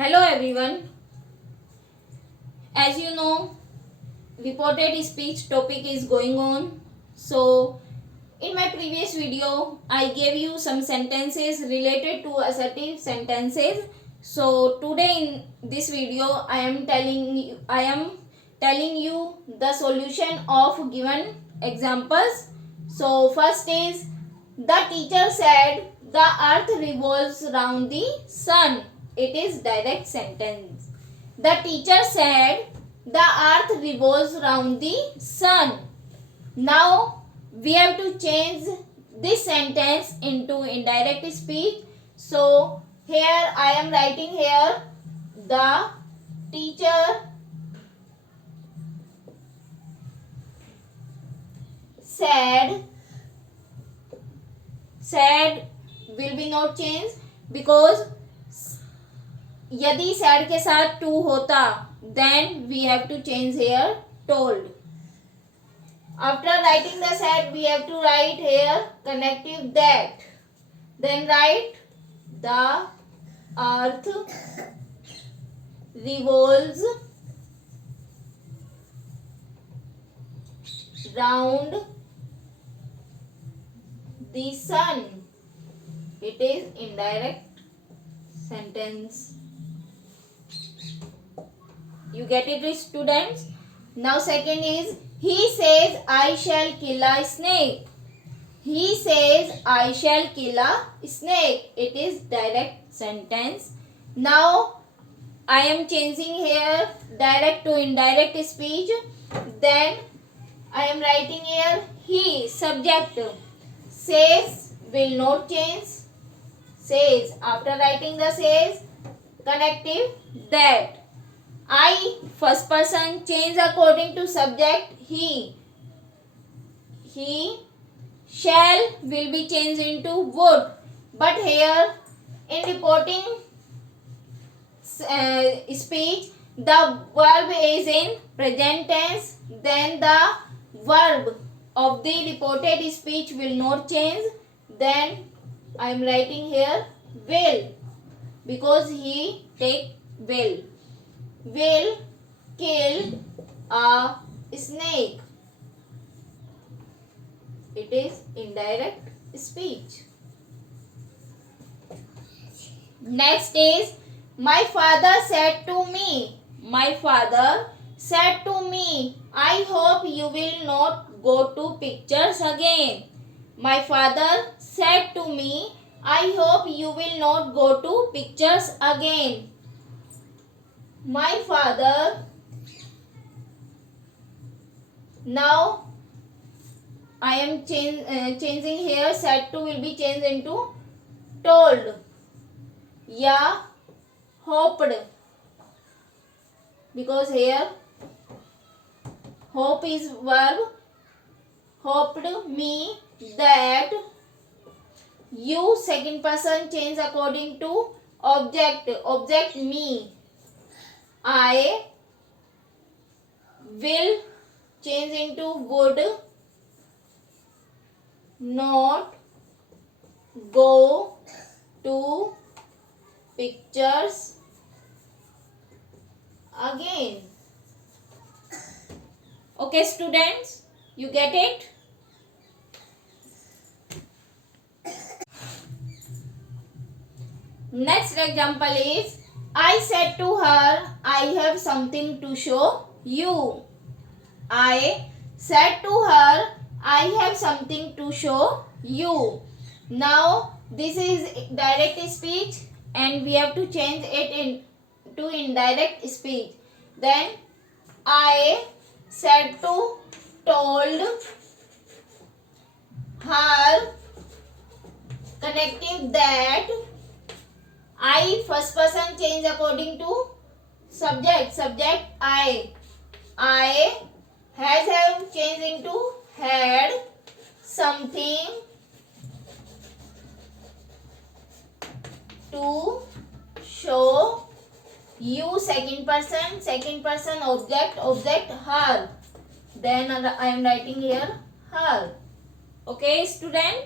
Hello everyone. As you know, reported speech topic is going on. So, in my previous video, I gave you some sentences related to assertive sentences. So, today in this video, I am telling you the solution of given examples. So, first is the teacher said the earth revolves round the sun. It is direct sentence. The teacher said the earth revolves round the sun. Now we have to change this sentence into indirect speech. So here I am writing here the teacher said will be not changed because यदि said के साथ to होता then we have to change here told. After writing the said we have to write here connective that. Then write the earth revolves round the sun. It is indirect sentence. You get it, students? Now second is he says I shall kill a snake. He says I shall kill a snake. It is direct sentence. Now I am changing here direct to indirect speech. Then I am writing here he subject. Says will not change. Says. After writing the says, connective that. I first person change according to subject he. He shall will be changed into would. But here in reporting speech the verb is in present tense. Then the verb of the reported speech will not change. Then I am writing here will because he take will kill a snake. It is indirect speech. Next is my father said to me. My father said to me, I hope you will not go to pictures again. My father said to me, I hope you will not go to pictures again. My father. Now I am changing here said to will be changed into told. Yeah, hoped because here hope is verb. Hoped me that. You second person change according to object me. I will change into would not go to pictures again. Okay, students, you get it? Next example is I said to her, I have something to show you. I said to her, I have something to show you. Now this is direct speech and we have to change it to indirect speech. Then I said to told her connective that. I first person change according to subject I has have changed into had something to show you. Second person object her. Then I am writing here her. Okay, student.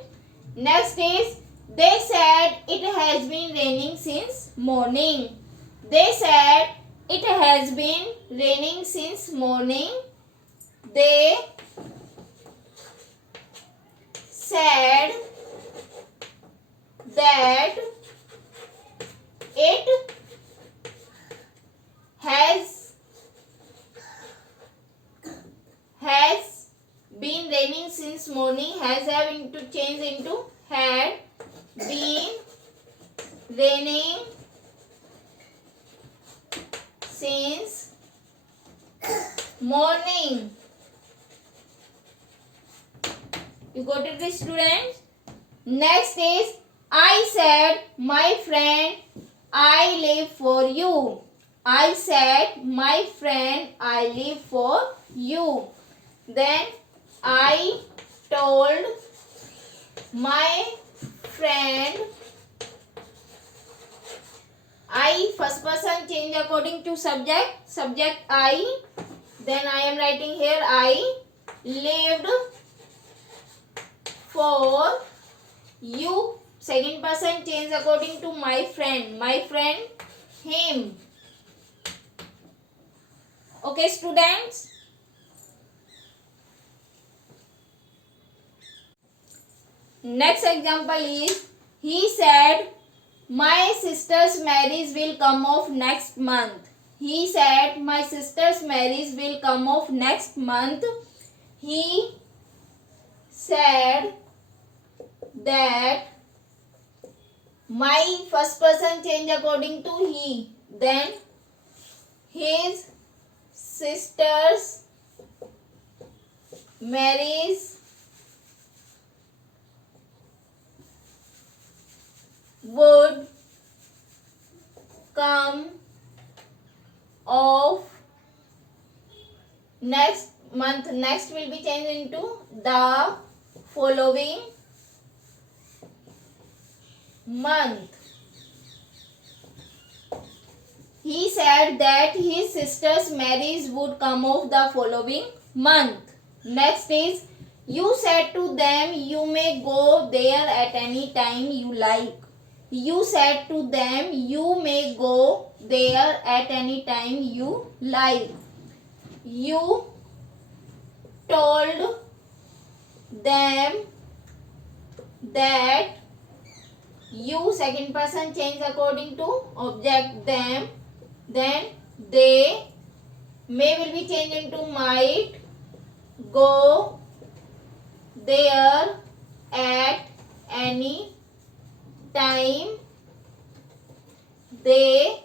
Next is they said it has been raining since morning. They said it has been raining since morning. They said that it has been raining since morning. Has have into change into had been raining since morning. You got it, students? Next is I said, my friend, I live for you. I said, my friend, I live for you. Then I told my friend. I first person change according to subject. Subject I. Then I am writing here I lived for you. Second person change according to my friend. My friend him. Okay, students. Next example is he said my sister's marriage will come off next month. He said my sister's marriage will come off next month. He said that my first person change according to he. Then his sister's marriage would come off next month. Next will be changed into the following month. He said that his sister's marriage would come off the following month. Next is you said to them you may go there at any time you like. You said to them you may go there at any time you like. You told them that you second person change according to object them. Then they may will be changed into might go there at any time they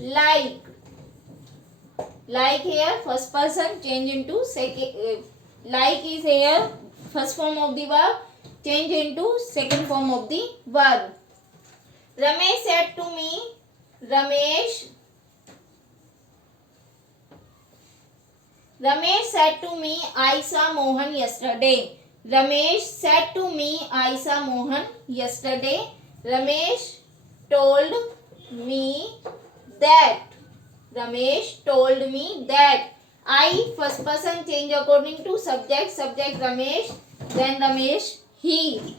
like. Like here first person change into second. Like is here first form of the verb change into second form of the verb. Ramesh said to me. Ramesh said to me, I saw Mohan yesterday. Ramesh said to me, I saw Mohan yesterday. Ramesh told me that. Ramesh told me that. I first person change according to subject. Subject Ramesh. Then Ramesh he.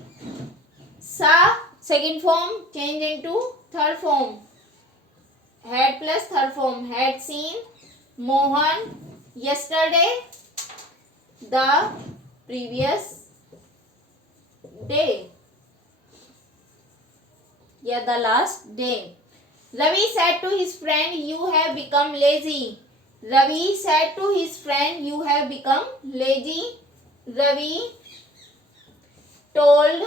Saw second form change into third form. Had plus third form. Had seen Mohan yesterday, the previous day. Yeah, the last day. Ravi said to his friend, you have become lazy. Ravi said to his friend, you have become lazy. Ravi told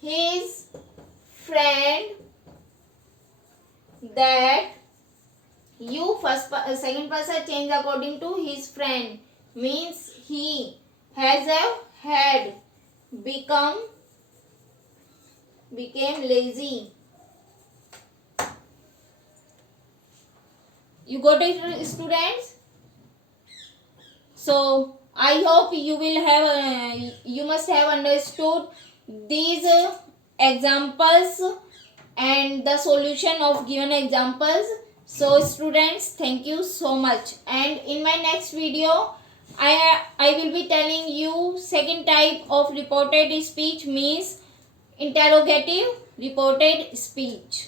his friend that you second person change according to his friend means he has a had became lazy. You got it, students? So I hope you will have you must have understood these examples and the solution of given examples. So students, thank you so much, and in my next video I will be telling you second type of reported speech means interrogative reported speech.